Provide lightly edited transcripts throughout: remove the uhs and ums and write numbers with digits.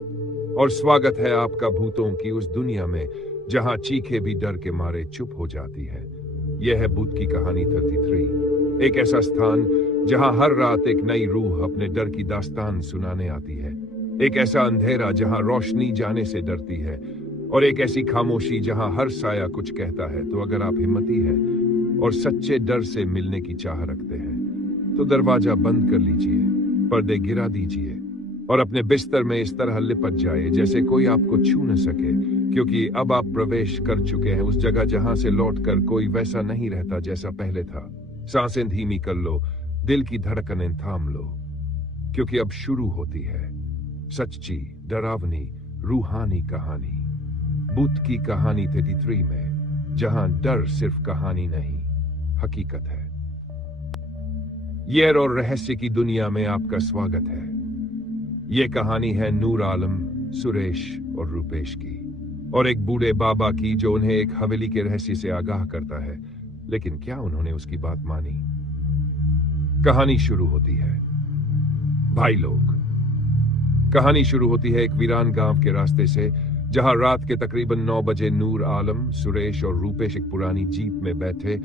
और स्वागत है आपका भूतों की उस दुनिया में जहां चीखे भी डर के मारे चुप हो जाती है। यह है भूत की कहानी 33, एक ऐसा स्थान जहां हर रात एक नई रूह अपने डर की दास्तान सुनाने आती है। एक ऐसा अंधेरा जहां रोशनी जाने से डरती है, और एक ऐसी खामोशी जहां हर साया कुछ कहता है। तो अगर आप हिम्मती हैं और सच्चे डर से मिलने की चाह रखते हैं तो दरवाजा बंद कर लीजिए, पर्दे गिरा दीजिए और अपने बिस्तर में इस तरह लिपट जाए जैसे कोई आपको छू न सके, क्योंकि अब आप प्रवेश कर चुके हैं उस जगह जहां से लौटकर कोई वैसा नहीं रहता जैसा पहले था। सांसें धीमी कर लो, दिल की धड़कनें थाम लो, क्योंकि अब शुरू होती है सच्ची, डरावनी, रूहानी कहानी। भूत की कहानी 33 में, जहां डर सिर्फ कहानी नहीं, हकीकत है। येर और रहस्य की दुनिया में आपका स्वागत है। यह कहानी है नूर आलम, सुरेश और रूपेश की, और एक बूढ़े बाबा की जो उन्हें एक हवेली के रहस्य से आगाह करता है। लेकिन क्या उन्होंने उसकी बात मानी? कहानी शुरू होती है। भाई लोग, कहानी शुरू होती है एक वीरान गांव के रास्ते से, जहां रात के तकरीबन 9 बजे नूर आलम, सुरेश और रूपेश एक पुरानी जीप में बैठे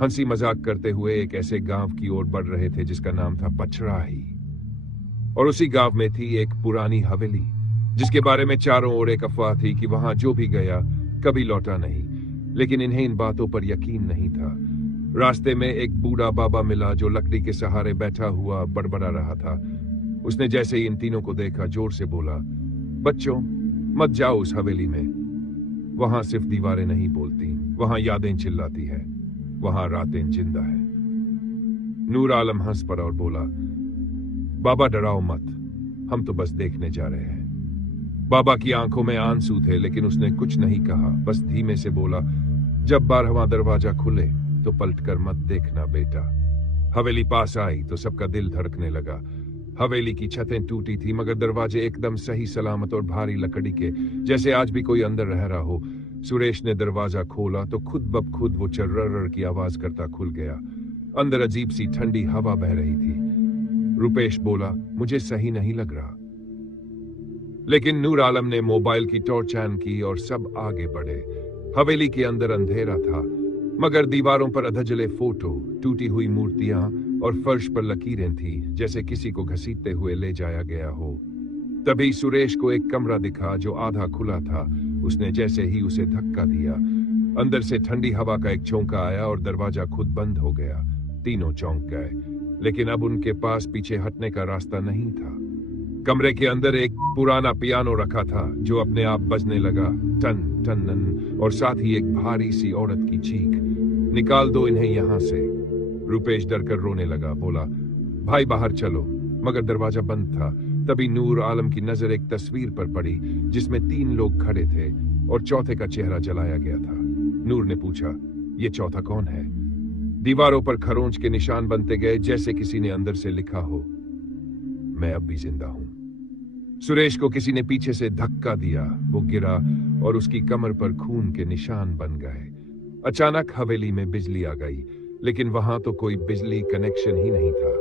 हंसी मजाक करते हुए एक ऐसे गांव की ओर बढ़ रहे थे जिसका नाम था पचराही। और उसी गांव में थी एक पुरानी हवेली, जिसके बारे में चारों ओर एक अफवाह थी कि वहां जो भी गया कभी लौटा नहीं। लेकिन इन्हें इन बातों पर यकीन नहीं था। रास्ते में एक बूढ़ा बाबा मिला जो लकड़ी के सहारे बैठा हुआ बड़बड़ा रहा था। उसने जैसे ही इन तीनों को देखा जोर से बोला, बच्चों, मत जाओ उस हवेली में। वहां सिर्फ दीवारें नहीं बोलती, वहां यादें चिल्लाती है, वहां रातें जिंदा है। नूर आलम हंस पड़ा और बोला, बाबा डराओ मत, हम तो बस देखने जा रहे हैं। बाबा की आंखों में आंसू थे, लेकिन उसने कुछ नहीं कहा, बस धीमे से बोला, जब 12वां दरवाजा खुले तो पलटकर मत देखना बेटा। हवेली पास आई तो सबका दिल धड़कने लगा। हवेली की छतें टूटी थी, मगर दरवाजे एकदम सही सलामत और भारी लकड़ी के, जैसे आज भी कोई अंदर रह रहा हो। सुरेश ने दरवाजा खोला तो खुद ब खुद वो चर्रर की आवाज करता खुल गया। अंदर अजीब सी ठंडी हवा बह रही थी। रूपेश बोला, मुझे सही नहीं लग रहा। लेकिन नूर आलम ने मोबाइल की टॉर्च ऑन की और सब आगे बढ़े। हवेली के अंदर अंधेरा था, मगर दीवारों पर अधजले फोटो, टूटी हुई मूर्तियां और फर्श पर लकीरें थी, जैसे किसी को घसीटते हुए ले जाया गया हो। तभी सुरेश को एक कमरा दिखा जो आधा खुला था। उसने जैसे ही उसे धक्का दिया, अंदर से ठंडी हवा का एक झोंका आया और दरवाजा खुद बंद हो गया। तीनों चौंक गए, लेकिन अब उनके पास पीछे हटने का रास्ता नहीं था। कमरे के अंदर एक पुराना पियानो रखा था जो अपने आप बजने लगा, टन टन, और साथ ही एक भारी सी औरत की चीख, निकाल दो इन्हें यहां से। रूपेश डरकर रोने लगा, बोला, भाई बाहर चलो, मगर दरवाजा बंद था। तभी नूर आलम की नजर एक तस्वीर पर पड़ी जिसमें 3 लोग खड़े थे और चौथे का चेहरा जलाया गया था। नूर ने पूछा, ये चौथा कौन है? दीवारों पर खरोंच के निशान बनते गए, जैसे किसी ने अंदर से लिखा हो, मैं अब भी जिंदा हूं। सुरेश को किसी ने पीछे से धक्का दिया, वो गिरा और उसकी कमर पर खून के निशान बन गए। अचानक हवेली में बिजली आ गई, लेकिन वहां तो कोई बिजली कनेक्शन ही नहीं था।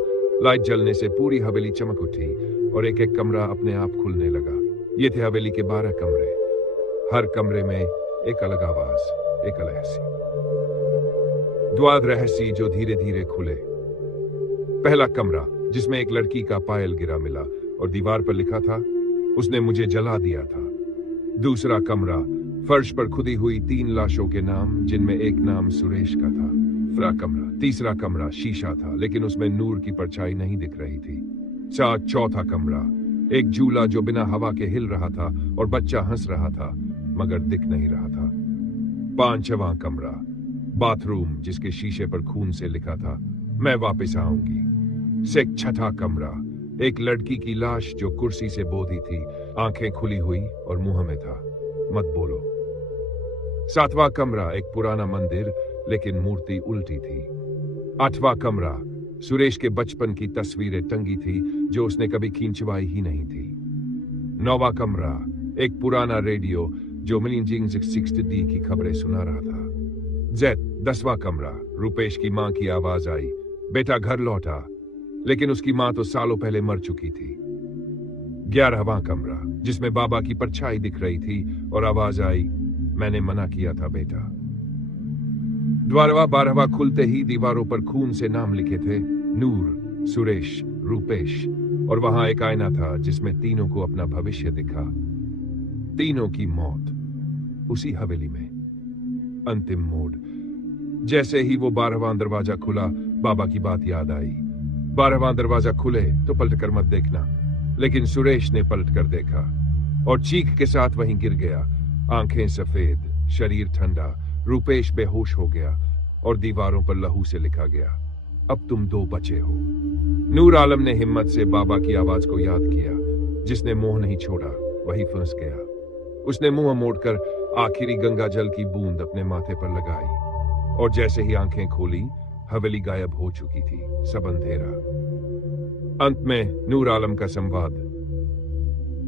लाइट जलने से पूरी हवेली चमक उठी और एक एक कमरा अपने आप खुलने लगा। ये थे हवेली के 12 कमरे। हर कमरे में एक अलग आवाज, एक अलग रहस्य। द्वार रहस्य जो धीरे धीरे खुले। पहला कमरा, जिसमें एक लड़की का पायल गिरा मिला और दीवार पर लिखा था, उसने मुझे जला दिया था। दूसरा कमरा, फर्श पर खुदी हुई 3 लाशों के नाम, जिनमें एक नाम सुरेश का था। तीसरा कमरा शीशा था, लेकिन उसमें नूर की परछाई नहीं दिख रही थी। चौथा कमरा, एक झूला जो बिना हवा के हिल रहा था और बच्चा हंस रहा था, मगर दिख नहीं रहा था। 5वां कमरा, बाथरूम, जिसके शीशे पर खून से लिखा था, मैं वापस आऊंगी। 6ठा कमरा, एक लड़की की लाश जो कुर्सी से बोधी थी, आंखें खुली हुई और मुंह में था, मत बोलो। 7वां कमरा, एक पुराना मंदिर, लेकिन मूर्ति उल्टी थी। 8वां कमरा, सुरेश के बचपन की तस्वीरें टंगी थी जो उसने कभी खींचवाई ही नहीं थी। 9वां कमरा, एक पुराना रेडियो जो मिलिंजिंग 60D की खबरें सुना रहा था। 10वां कमरा, रूपेश की मां की आवाज आई, बेटा घर लौटा, लेकिन उसकी मां तो सालों पहले मर चुकी थी। 11वां कमरा, जिसमें बाबा की परछाई दिख रही थी और आवाज आई, मैंने मना किया था बेटा। 12वां खुलते ही दीवारों पर खून से नाम लिखे थे, नूर, सुरेश, रूपेश, और वहां एक आईना था जिसमें तीनों को अपना भविष्य दिखा। तीनों की मौत उसी हवेली में। अंतिम मोड़। जैसे ही वो 12वां दरवाजा खुला, बाबा की बात याद आई। 12वां दरवाजा खुले तो पलट कर मत देखना। लेकिन सुरेश ने पलट कर देखा और चीख के साथ वहीं गिर गया। आंखें सफेद, शरीर ठंडा। रूपेश बेहोश हो गया और दीवारों पर लहू से लिखा गया, अब तुम 2 बचे हो। नूर आलम ने हिम्मत से बाबा की आवाज को याद किया। जिसने मुंह नहीं छोड़ा वही फंस गया। उसने मुंह मोड़कर आखिरी गंगा जल की बूंद अपने माथे पर लगाई और जैसे ही आंखें खोली, हवेली गायब हो चुकी थी। सब अंधेरा। अंत में नूर आलम का संवाद।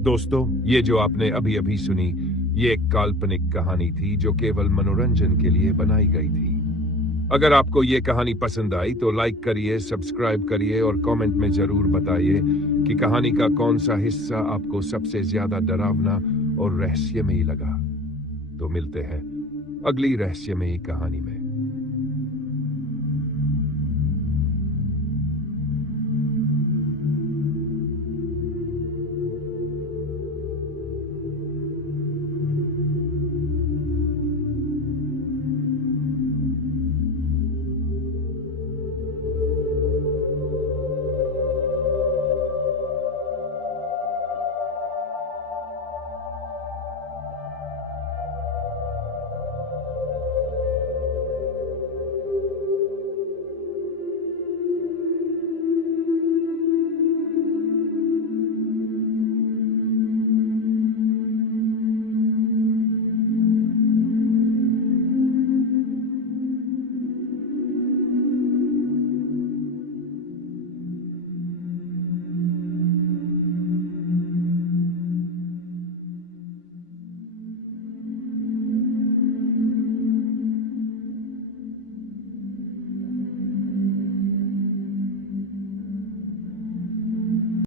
दोस्तों, ये जो आपने अभी अभी सुनी, ये एक काल्पनिक कहानी थी जो केवल मनोरंजन के लिए बनाई गई थी। अगर आपको ये कहानी पसंद आई तो लाइक करिए, सब्सक्राइब करिए और कमेंट में जरूर बताइए कि कहानी का कौन सा हिस्सा आपको सबसे ज्यादा डरावना और रहस्यमयी लगा। तो मिलते हैं अगली रहस्यमयी कहानी में।